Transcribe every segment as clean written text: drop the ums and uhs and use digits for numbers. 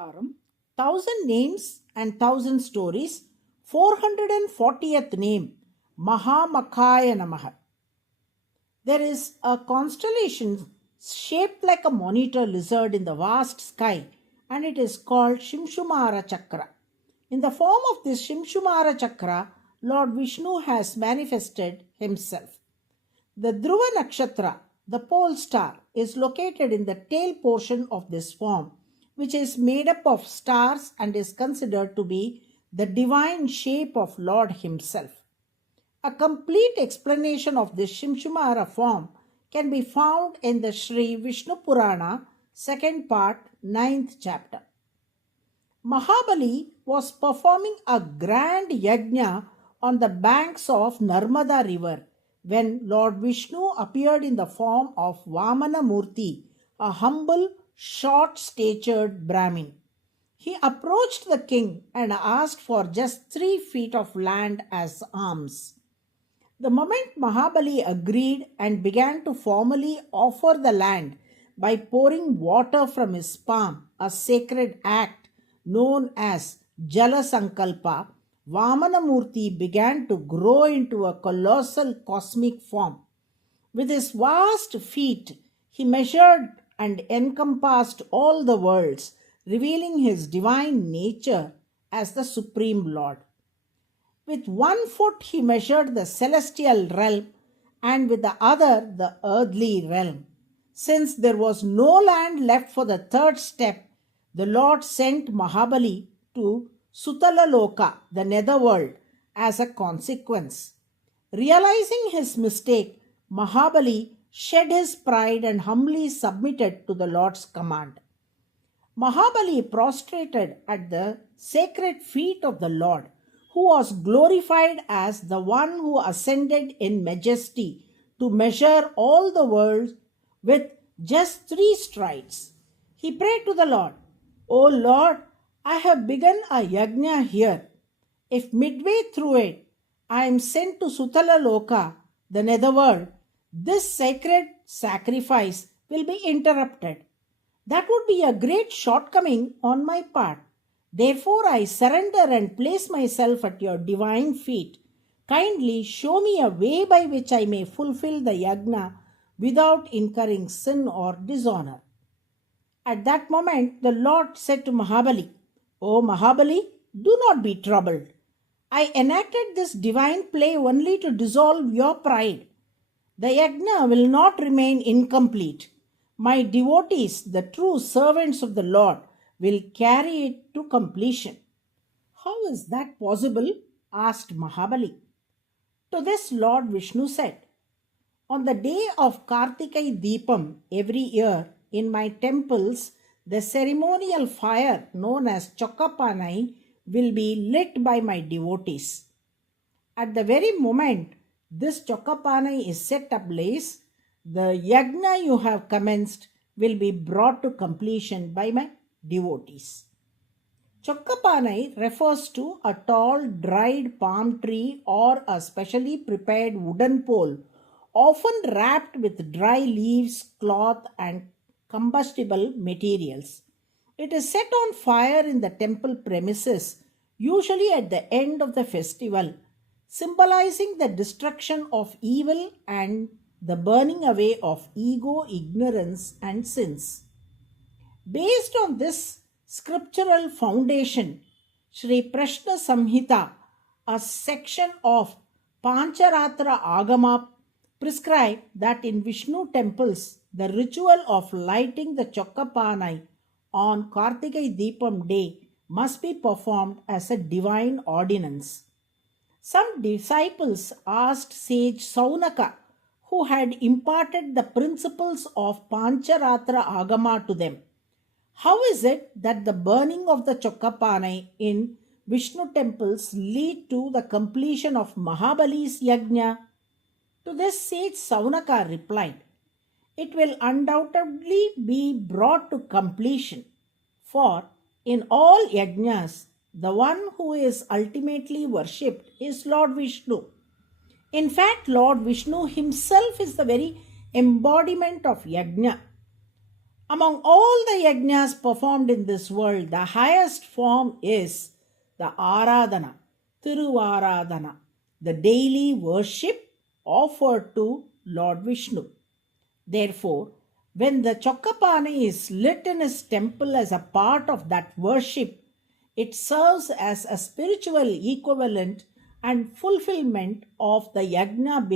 Aram, 1000 names and 1000 stories, 440th name, MAHAAMAKHAAYA NAMAH. There is a constellation shaped like a monitor lizard in the vast sky, and it is called Shimshumara Chakra. In the form of this Shimshumara Chakra, Lord Vishnu has manifested himself. The Dhruva Nakshatra, the pole star, is located in the tail portion of this form, which is made up of stars and is considered to be the divine shape of Lord himself. A complete explanation of this Shimshumara form can be found in the Sri Vishnu Purana, second part, 9th chapter. Mahabali was performing a grand yajna on the banks of Narmada river when Lord Vishnu appeared in the form of Vamana Murti, a humble, short-statured Brahmin. He approached the king and asked for just 3 feet of land as alms. The moment Mahabali agreed and began to formally offer the land by pouring water from his palm, a sacred act known as Jala Sankalpa, Vamanamurti began to grow into a colossal cosmic form. With his vast feet, he measured and encompassed all the worlds, revealing his divine nature as the Supreme Lord. With 1 foot he measured the celestial realm, and with the other the earthly realm. Since there was no land left for the third step, the Lord sent Mahabali to Sutalaloka, the netherworld, as a consequence. Realizing his mistake, Mahabali shed his pride and humbly submitted to the Lord's command. Mahabali prostrated at the sacred feet of the Lord, who was glorified as the one who ascended in majesty to measure all the world with just 3 strides. He prayed to the Lord, "O Lord, I have begun a yajna here. If midway through it I am sent to Sutalaloka, the netherworld, this sacred sacrifice will be interrupted. That would be a great shortcoming on my part. Therefore, I surrender and place myself at your divine feet. Kindly show me a way by which I may fulfill the yajna without incurring sin or dishonor." At that moment, the Lord said to Mahabali, "O Mahabali, do not be troubled. I enacted this divine play only to dissolve your pride. The yajna will not remain incomplete. My devotees, the true servants of the Lord, will carry it to completion." "How is that possible?" asked Mahabali. To this Lord Vishnu said, "On the day of Kartikai Deepam every year in my temples, the ceremonial fire known as Chokkapanai will be lit by my devotees. At the very moment this Chokkapanai is set ablaze, the yajna you have commenced will be brought to completion by my devotees." Chokkapanai refers to a tall dried palm tree or a specially prepared wooden pole, often wrapped with dry leaves, cloth, and combustible materials. It is set on fire in the temple premises, usually at the end of the festival, symbolizing the destruction of evil and the burning away of ego, ignorance, and sins. Based on this scriptural foundation, Sri Prashna Samhita, a section of Pancharatra Agama, prescribed that in Vishnu temples the ritual of lighting the Chokkapanai on Kartikai Deepam day must be performed as a divine ordinance. Some disciples asked sage Saunaka, who had imparted the principles of Pancharatra Agama to them, "How is it that the burning of the Chokkapanai in Vishnu temples lead to the completion of Mahabali's yajna?" To this sage Saunaka replied, "It will undoubtedly be brought to completion, for in all yajnas the one who is ultimately worshipped is Lord Vishnu. In fact, Lord Vishnu himself is the very embodiment of yajna. Among all the yajnas performed in this world, the highest form is the Aradhana, Tiruvaradhana, the daily worship offered to Lord Vishnu. Therefore, when the Chokkapani is lit in his temple as a part of that worship, it serves as a spiritual equivalent and fulfillment of the yajna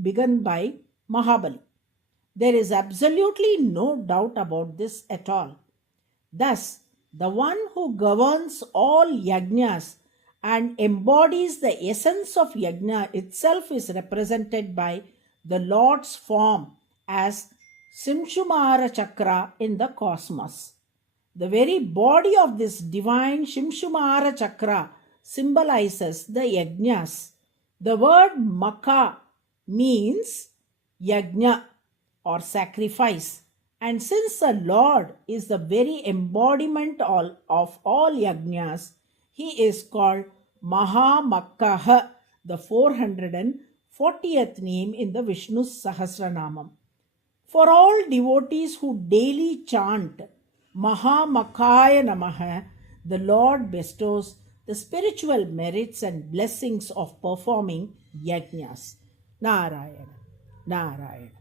begun by Mahabali. There is absolutely no doubt about this at all. Thus, the one who governs all yajnas and embodies the essence of yajna itself is represented by the Lord's form as Shimshumara Chakra in the cosmos. The very body of this divine Shimshumara Chakra symbolizes the yajnas. The word Makha means yajna or sacrifice, and since the Lord is the very embodiment of all yajnas, he is called MAHAAMAKHAAYA, the 440th name in the Vishnu Sahasranamam. For all devotees who daily chant MAHAAMAKHAAYA NAMAH, the Lord bestows the spiritual merits and blessings of performing yajnas. Narayana, Narayana.